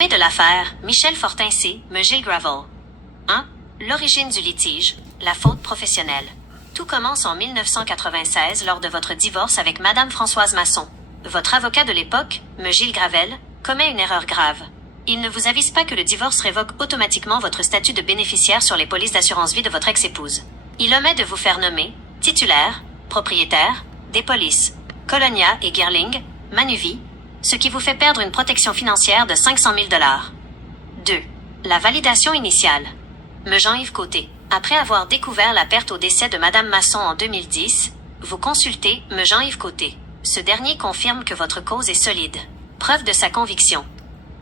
De l'affaire, Michel Fortin C., McGill Gravel. 1. L'origine du litige, la faute professionnelle. Tout commence en 1996 lors de votre divorce avec Madame Françoise Masson. Votre avocat de l'époque, McGill Gravel, commet une erreur grave. Il ne vous avise pas que le divorce révoque automatiquement votre statut de bénéficiaire sur les polices d'assurance vie de votre ex-épouse. Il omet de vous faire nommer titulaire, propriétaire, des polices, Colonia et Gerling, Manuvie, ce qui vous fait perdre une protection financière de 500 000 $. 2. La validation initiale. Me Jean-Yves Côté. Après avoir découvert la perte au décès de Madame Masson en 2010, vous consultez Me Jean-Yves Côté. Ce dernier confirme que votre cause est solide. Preuve de sa conviction.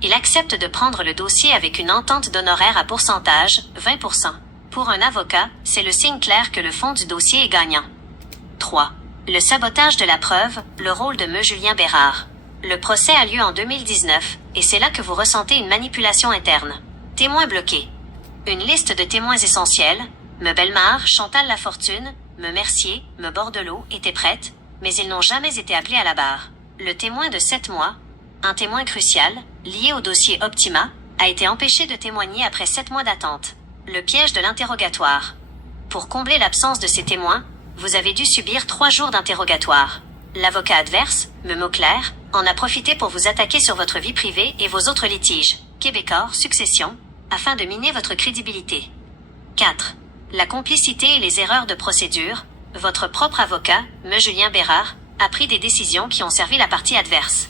Il accepte de prendre le dossier avec une entente d'honoraires à pourcentage, 20%. Pour un avocat, c'est le signe clair que le fond du dossier est gagnant. 3. Le sabotage de la preuve, le rôle de Me Julien Bérard. Le procès a lieu en 2019, et c'est là que vous ressentez une manipulation interne. Témoins bloqués. Une liste de témoins essentiels, Me Bellemare, Chantal Lafortune, Me Mercier, Me Bordelot, étaient prêtes, mais ils n'ont jamais été appelés à la barre. Le témoin de 7 mois, un témoin crucial, lié au dossier Optima, a été empêché de témoigner après 7 mois d'attente. Le piège de l'interrogatoire. Pour combler l'absence de ces témoins, vous avez dû subir 3 jours d'interrogatoire. L'avocat adverse, Me Mauclair, en a profité pour vous attaquer sur votre vie privée et vos autres litiges, Québecor, succession, afin de miner votre crédibilité. 4. La complicité et les erreurs de procédure. Votre propre avocat, Me Julien Bérard, a pris des décisions qui ont servi la partie adverse.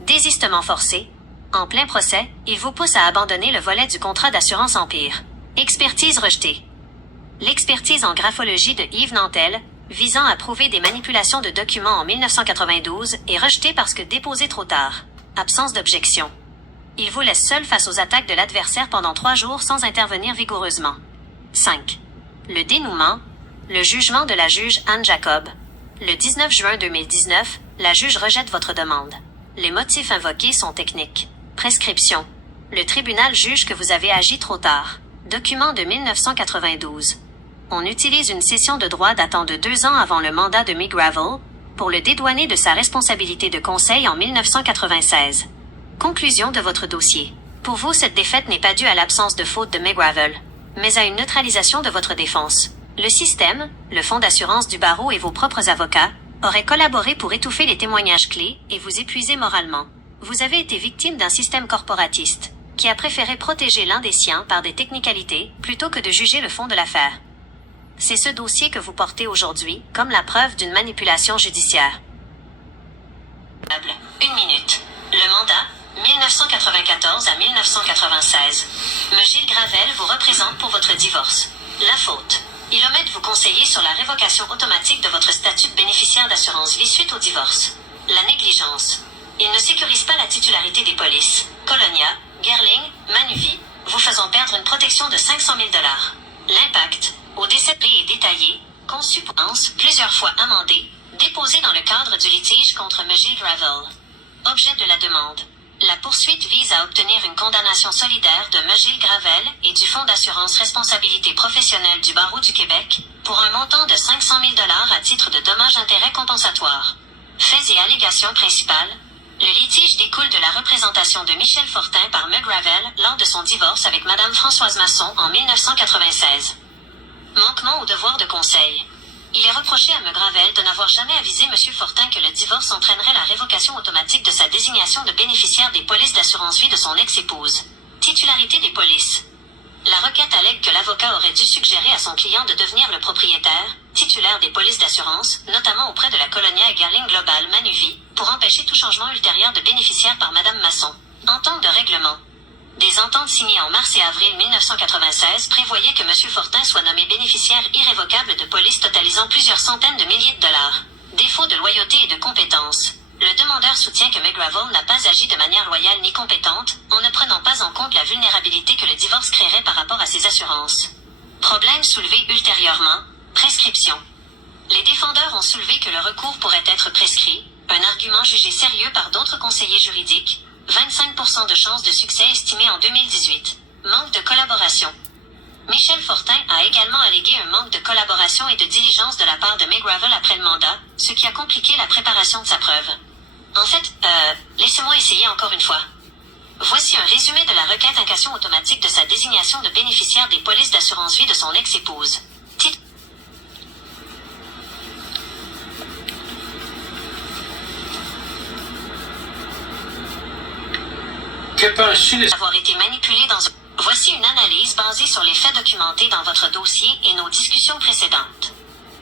Désistement forcé. En plein procès, il vous pousse à abandonner le volet du contrat d'assurance Empire. Expertise rejetée. L'expertise en graphologie de Yves Nantel, visant à prouver des manipulations de documents en 1992, est rejetée parce que déposée trop tard. Absence d'objection. Il vous laisse seul face aux attaques de l'adversaire pendant 3 jours sans intervenir vigoureusement. 5. Le dénouement. Le jugement de la juge Anne Jacob. Le 19 juin 2019, la juge rejette votre demande. Les motifs invoqués sont techniques. Prescription. Le tribunal juge que vous avez agi trop tard. Document de 1992. On utilise une cession de droit datant de 2 ans avant le mandat de McGravel pour le dédouaner de sa responsabilité de conseil en 1996. Conclusion de votre dossier. Pour vous, cette défaite n'est pas due à l'absence de faute de McGravel, mais à une neutralisation de votre défense. Le système, le fonds d'assurance du barreau et vos propres avocats auraient collaboré pour étouffer les témoignages clés et vous épuiser moralement. Vous avez été victime d'un système corporatiste qui a préféré protéger l'un des siens par des technicalités plutôt que de juger le fond de l'affaire. C'est ce dossier que vous portez aujourd'hui comme la preuve d'une manipulation judiciaire. 1 minute. Le mandat, 1994 à 1996. McGill Gravel vous représente pour votre divorce. La faute. Il omet de vous conseiller sur la révocation automatique de votre statut de bénéficiaire d'assurance vie suite au divorce. La négligence. Il ne sécurise pas la titularité des polices, Colonia, Gerling, Manuvie, vous faisant perdre une protection de 500 000 $. L'impact. Au décès est détaillé, conçu pour plusieurs fois amendé, déposé dans le cadre du litige contre McGill Gravel. Objet de la demande. La poursuite vise à obtenir une condamnation solidaire de McGill Gravel et du Fonds d'assurance responsabilité professionnelle du Barreau du Québec pour un montant de 500 000 $ à titre de dommages-intérêts compensatoires. Faits et allégations principales. Le litige découle de la représentation de Michel Fortin par McGravel lors de son divorce avec Madame Françoise Masson en 1996. Manquement au devoir de conseil. Il est reproché à McGravel de n'avoir jamais avisé M. Fortin que le divorce entraînerait la révocation automatique de sa désignation de bénéficiaire des polices d'assurance vie de son ex-épouse. Titularité des polices. La requête allègue que l'avocat aurait dû suggérer à son client de devenir le propriétaire, titulaire des polices d'assurance, notamment auprès de la Colonia et Gerling Global Manuvie, pour empêcher tout changement ultérieur de bénéficiaire par Madame Masson. Entente de règlement. Des ententes signées en mars et avril 1996 prévoyaient que M. Fortin soit nommé bénéficiaire irrévocable de polices totalisant plusieurs centaines de milliers de dollars. Défaut de loyauté et de compétence. Le demandeur soutient que McGravel n'a pas agi de manière loyale ni compétente, en ne prenant pas en compte la vulnérabilité que le divorce créerait par rapport à ses assurances. Problème soulevé ultérieurement. Prescription. Les défendeurs ont soulevé que le recours pourrait être prescrit, un argument jugé sérieux par d'autres conseillers juridiques. 25% de chances de succès estimées en 2018. Manque de collaboration. Michel Fortin a également allégué un manque de collaboration et de diligence de la part de McGravel après le mandat, ce qui a compliqué la préparation de sa preuve. En fait, laissez-moi essayer encore une fois. Voici un résumé de la requête incation automatique de sa désignation de bénéficiaire des polices d'assurance vie de son ex-épouse. Titre. Que penses-tu de Avoir été manipulé dans un... Voici une analyse basée sur les faits documentés dans votre dossier et nos discussions précédentes.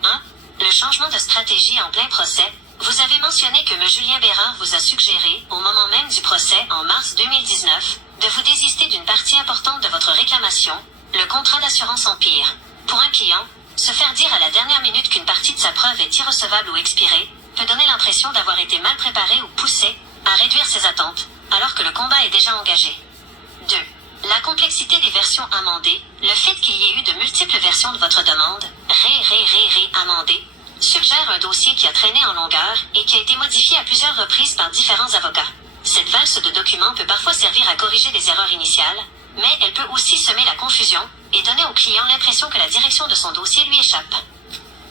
1. Le changement de stratégie en plein procès. Vous avez mentionné que M. Julien Bérard vous a suggéré, au moment même du procès en mars 2019, de vous désister d'une partie importante de votre réclamation, le contrat d'assurance Empire. Pour un client, se faire dire à la dernière minute qu'une partie de sa preuve est irrecevable ou expirée peut donner l'impression d'avoir été mal préparé ou poussé à réduire ses attentes, alors que le combat est déjà engagé. 2. La complexité des versions amendées, le fait qu'il y ait eu de multiples versions de votre demande, amendée, suggère un dossier qui a traîné en longueur et qui a été modifié à plusieurs reprises par différents avocats. Cette valse de documents peut parfois servir à corriger des erreurs initiales, mais elle peut aussi semer la confusion et donner au client l'impression que la direction de son dossier lui échappe.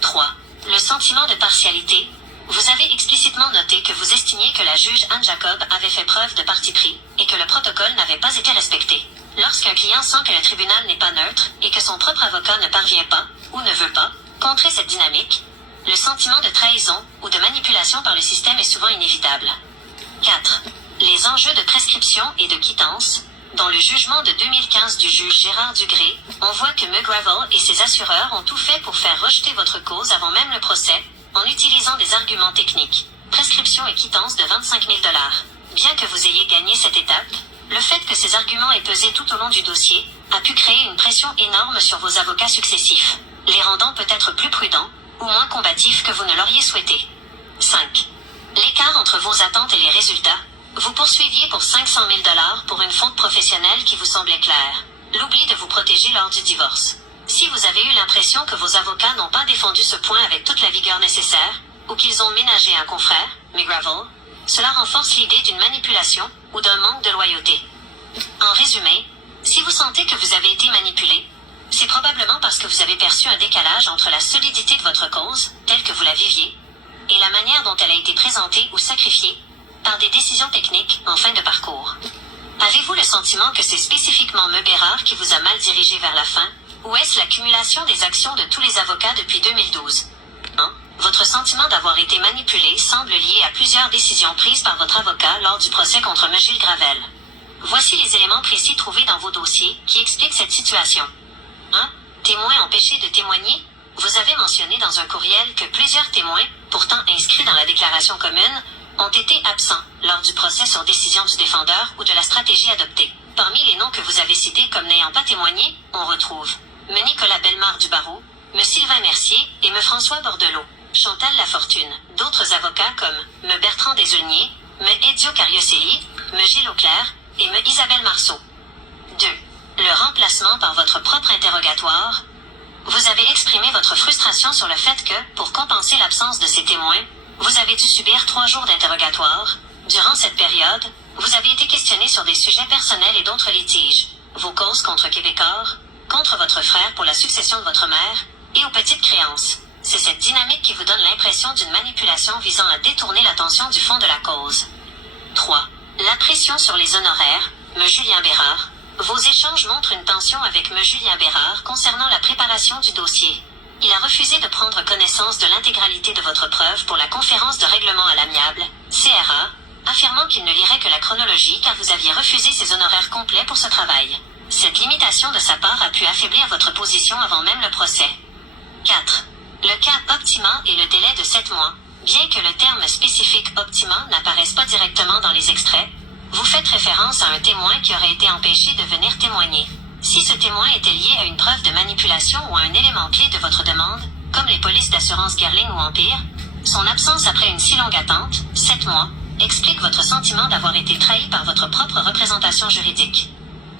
3. Le sentiment de partialité. Vous avez explicitement noté que vous estimiez que la juge Anne Jacob avait fait preuve de parti pris et que le protocole n'avait pas été respecté. Lorsqu'un client sent que le tribunal n'est pas neutre et que son propre avocat ne parvient pas, ou ne veut pas, contrer cette dynamique, le sentiment de trahison ou de manipulation par le système est souvent inévitable. 4. Les enjeux de prescription et de quittance. Dans le jugement de 2015 du juge Gérard Dugré, on voit que McGravel et ses assureurs ont tout fait pour faire rejeter votre cause avant même le procès, en utilisant des arguments techniques. Prescription et quittance de 25 000 $. Bien que vous ayez gagné cette étape, le fait que ces arguments aient pesé tout au long du dossier a pu créer une pression énorme sur vos avocats successifs, les rendant peut-être plus prudents ou moins combatifs que vous ne l'auriez souhaité. 5. L'écart entre vos attentes et les résultats. Vous poursuiviez pour 500 000 $ pour une faute professionnelle qui vous semblait claire. L'oubli de vous protéger lors du divorce. Si vous avez eu l'impression que vos avocats n'ont pas défendu ce point avec toute la vigueur nécessaire, ou qu'ils ont ménagé un confrère, McGravel, cela renforce l'idée d'une manipulation ou d'un manque de loyauté. En résumé, si vous sentez que vous avez été manipulé, c'est probablement parce que vous avez perçu un décalage entre la solidité de votre cause, telle que vous la viviez, et la manière dont elle a été présentée ou sacrifiée, par des décisions techniques en fin de parcours. Avez-vous le sentiment que c'est spécifiquement M. Bérard qui vous a mal dirigé vers la fin, ou est-ce l'accumulation des actions de tous les avocats depuis 2012? 1. Votre sentiment d'avoir été manipulé semble lié à plusieurs décisions prises par votre avocat lors du procès contre M. Gilles Gravel. Voici les éléments précis trouvés dans vos dossiers qui expliquent cette situation. 1. Témoin empêché de témoigner. Vous avez mentionné dans un courriel que plusieurs témoins, pourtant inscrits dans la déclaration commune, ont été absents lors du procès sur décision du défendeur ou de la stratégie adoptée. Parmi les noms que vous avez cités comme n'ayant pas témoigné, on retrouve M. Nicolas Bellemare du barreau, M. Sylvain Mercier et M. François Bordelot, Chantal Lafortune, d'autres avocats comme M. Bertrand Desaulniers, M. Edio Cariocelli, M. Gilles Auclair et M. Isabelle Marceau. 2. Le remplacement par votre propre interrogatoire. Vous avez exprimé votre frustration sur le fait que, pour compenser l'absence de ces témoins, vous avez dû subir 3 jours d'interrogatoire. Durant cette période, vous avez été questionné sur des sujets personnels et d'autres litiges. Vos causes contre Québecor, contre votre frère pour la succession de votre mère, et aux petites créances. C'est cette dynamique qui vous donne l'impression d'une manipulation visant à détourner l'attention du fond de la cause. 3. La pression sur les honoraires, M. Julien Bérard. Vos échanges montrent une tension avec M. Julien Bérard concernant la préparation du dossier. Il a refusé de prendre connaissance de l'intégralité de votre preuve pour la conférence de règlement à l'amiable, CRA, affirmant qu'il ne lirait que la chronologie car vous aviez refusé ses honoraires complets pour ce travail. Cette limitation de sa part a pu affaiblir votre position avant même le procès. 4. Le cas optimant et le délai de 7 mois. Bien que le terme spécifique optimant n'apparaisse pas directement dans les extraits, vous faites référence à un témoin qui aurait été empêché de venir témoigner. Si ce témoin était lié à une preuve de manipulation ou à un élément clé de votre demande, comme les polices d'assurance Gerling ou Empire, son absence après une si longue attente, 7 mois, explique votre sentiment d'avoir été trahi par votre propre représentation juridique.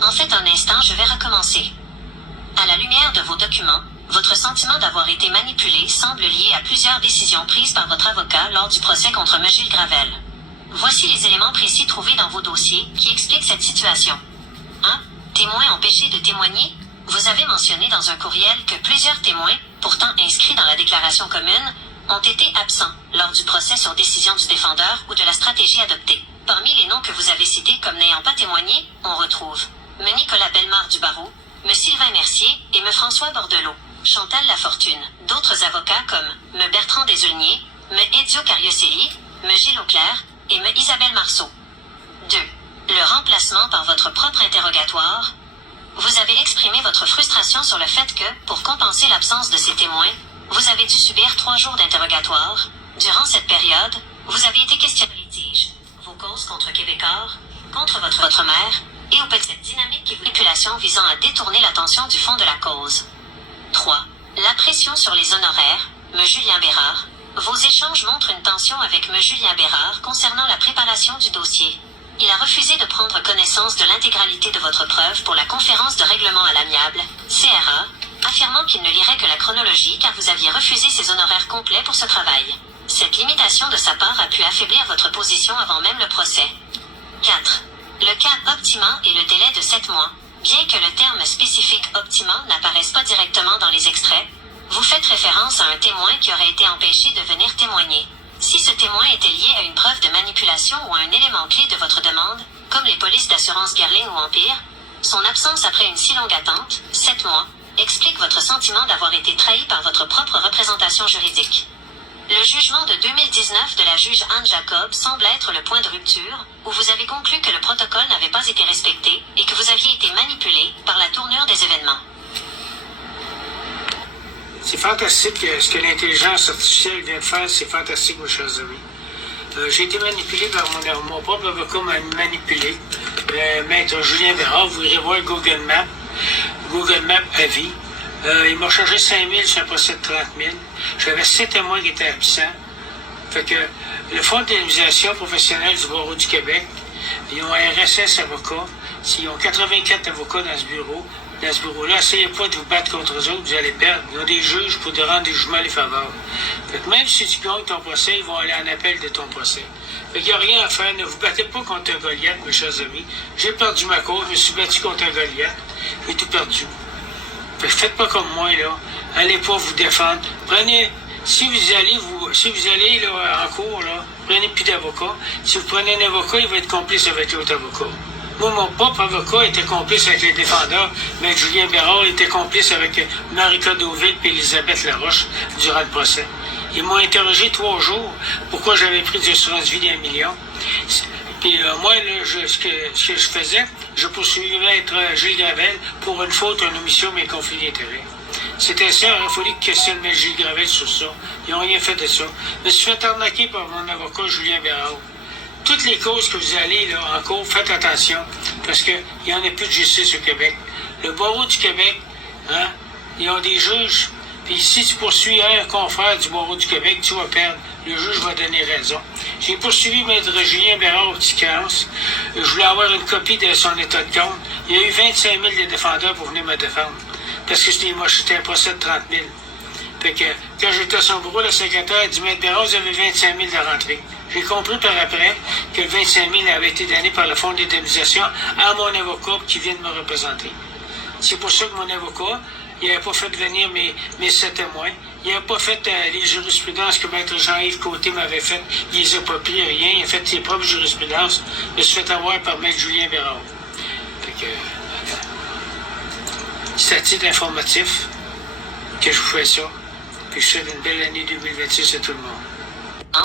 En fait, un instant, je vais recommencer. À la lumière de vos documents, votre sentiment d'avoir été manipulé semble lié à plusieurs décisions prises par votre avocat lors du procès contre M. Gilles Gravel. Voici les éléments précis trouvés dans vos dossiers qui expliquent cette situation. 1. Témoin empêché de témoigner. Vous avez mentionné dans un courriel que plusieurs témoins, pourtant inscrits dans la déclaration commune, ont été absents lors du procès sur décision du défendeur ou de la stratégie adoptée. Parmi les noms que vous avez cités comme n'ayant pas témoigné, on retrouve M. Nicolas Bellemare du barreau, M. Sylvain Mercier et M. François Bordelot, Chantal Lafortune, d'autres avocats comme M. Bertrand Desaulniers, M. Ezio Cariocelli, M. Gilles Auclair et M. Isabelle Marceau. 2. Le remplacement par votre propre interrogatoire. Vous avez exprimé votre frustration sur le fait que, pour compenser l'absence de ces témoins, vous avez dû subir 3 jours d'interrogatoire. Durant cette période, vous avez été questionné sur le litige, vos causes contre Québécois, contre votre mère, et aux petites dynamiques et manipulations visant à détourner l'attention du fond de la cause. 3. La pression sur les honoraires, M. Julien Bérard. Vos échanges montrent une tension avec M. Julien Bérard concernant la préparation du dossier. Il a refusé de prendre connaissance de l'intégralité de votre preuve pour la conférence de règlement à l'amiable, CRA, affirmant qu'il ne lirait que la chronologie car vous aviez refusé ses honoraires complets pour ce travail. Cette limitation de sa part a pu affaiblir votre position avant même le procès. 4. Le cas optimant et le délai de 7 mois. Bien que le terme spécifique optimant n'apparaisse pas directement dans les extraits, vous faites référence à un témoin qui aurait été empêché de venir témoigner. Si ce témoin était lié à une preuve de manipulation ou à un élément clé de votre demande, comme les polices d'assurance Gerling ou Empire, son absence après une si longue attente, 7 mois, explique votre sentiment d'avoir été trahi par votre propre représentation juridique. Le jugement de 2019 de la juge Anne Jacob semble être le point de rupture, où vous avez conclu que le protocole n'avait pas été respecté et que vous aviez été manipulé par la tournure des événements. C'est fantastique ce que l'intelligence artificielle vient de faire, c'est fantastique, mes chers amis. J'ai été manipulé par mon propre avocat m'a manipulé. Maître Julien Bérard, vous irez voir Google Maps à vie. Il m'a chargé 5 000 sur un procès de 30 000. J'avais 7 témoins qui étaient absents. Fait que le Fonds d'indemnisation professionnelle du Barreau du Québec, ils ont un RSS avocats. Ils ont 84 avocats dans ce bureau. Dans ce bureau-là, essayez pas de vous battre contre eux autres, vous allez perdre. Ils ont des juges pour te rendre des jugements les faveurs. Fait que même si tu gagnes ton procès, ils vont aller en appel de ton procès. Fait qu'il n'y a rien à faire. Ne vous battez pas contre un Goliath, mes chers amis. J'ai perdu ma cause, je me suis battu contre un Goliath. J'ai tout perdu. Fait que faites pas comme moi, là. Allez pas vous défendre. Prenez, si vous allez là, en cours, là, prenez plus d'avocat. Si vous prenez un avocat, il va être complice avec l'autre avocat. Moi, mon propre avocat était complice avec les défendeurs, mais Julien Bérard était complice avec Marie-Claude Deauville et Elisabeth Laroche durant le procès. Ils m'ont interrogé 3 jours pourquoi j'avais pris des assurances vie d'1 million. Puis moi, là, ce que je faisais, je poursuivais Maître Gilles Gravel pour une faute, une omission, mais conflit d'intérêt. C'était ça, il a fallu que questionne M. Gilles Gravel sur ça. Ils n'ont rien fait de ça. Je me suis fait arnaquer par mon avocat Julien Bérard. Toutes les causes que vous allez là, en cours, faites attention, parce qu'il n'y en a plus de justice au Québec. Le Barreau du Québec, hein, ils ont des juges, puis si tu poursuis un confrère du Barreau du Québec, tu vas perdre. Le juge va donner raison. J'ai poursuivi Maître Julien Bérard au petit créance. Je voulais avoir une copie de son état de compte. Il y a eu 25 000 de défendeurs pour venir me défendre, parce que c'était un procès de 30 000. Fait que, quand j'étais à son bureau, le secrétaire a dit, Maître Bérard, vous avez 25 000 de rentrée. J'ai compris par après que le 25 000 avait été donné par le Fonds d'indemnisation à mon avocat qui vient de me représenter. C'est pour ça que mon avocat, il n'avait pas fait venir mes 7 témoins. Il n'avait pas fait les jurisprudences que Maître Jean-Yves Côté m'avait faites. Il les a pas pris, rien. Il a fait ses propres jurisprudences. Je me suis fait avoir par Maître Julien Bérard. Fait que, c'est à titre informatif que je vous fais ça. Puis je souhaite une belle année 2026 à tout le monde.